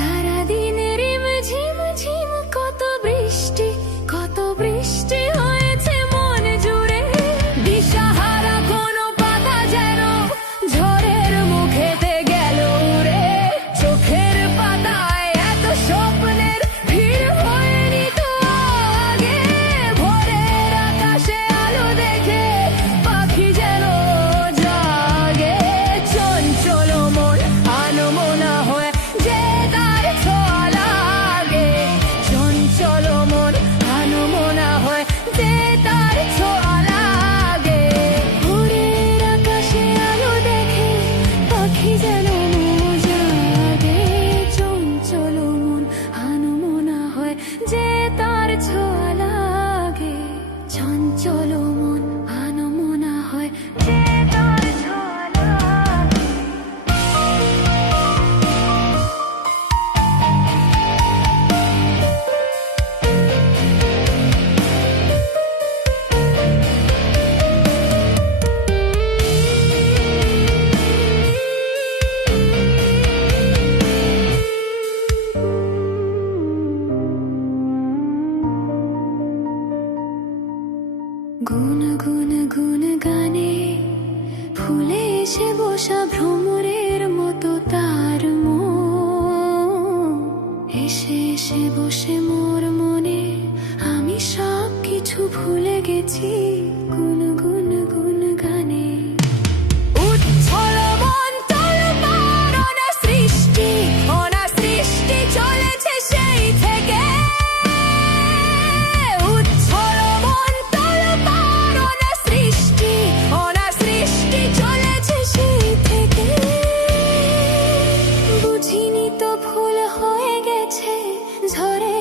সারাদিনের ঝিম ঝিম কত বৃষ্টি হয়েছে মন জুড়ে। দিশাহারা কোনো পাতা যেন ঝড়ের মুখেতে গেল উড়ে। চোখের পাতায় এত স্বপ্নের ভিড় হয়নি তো আগে। ভোরের আকাশে আলো দেখে পাখি যেন জাগে। চঞ্চল মন আনমনা হয়ে যে তার ছোঁয়া লাগে। চঞ্চল মন আনমনা হয়ে যে তার ছোঁয়া লাগে। ভোরের আকাশে আলো দেখে পাখি যেন জাগে। চঞ্চল মন আনমনা হয়ে যে তার ছোঁয়া লাগে। চঞ্চল মন আনমনা হয় যে তার ছোঁয়া লাগে। গুন গুন গুন গানে ফুলে এসে বসা ভ্রমরের মতো তার মন। এসে এসে বসে মোর মনে আমি সব কিছু ভুলে গেছি। গুন গুন গুন গানে উচ্ছল মন তোলপাড় অনার সৃষ্টি চলেছে সেই থেকে। উচ্ছল মন তোলপাড় অনার সৃষ্টি চলেছে সেই থেকে। বুঝিনি তো ভুল হয়ে গেছে ঝড়ে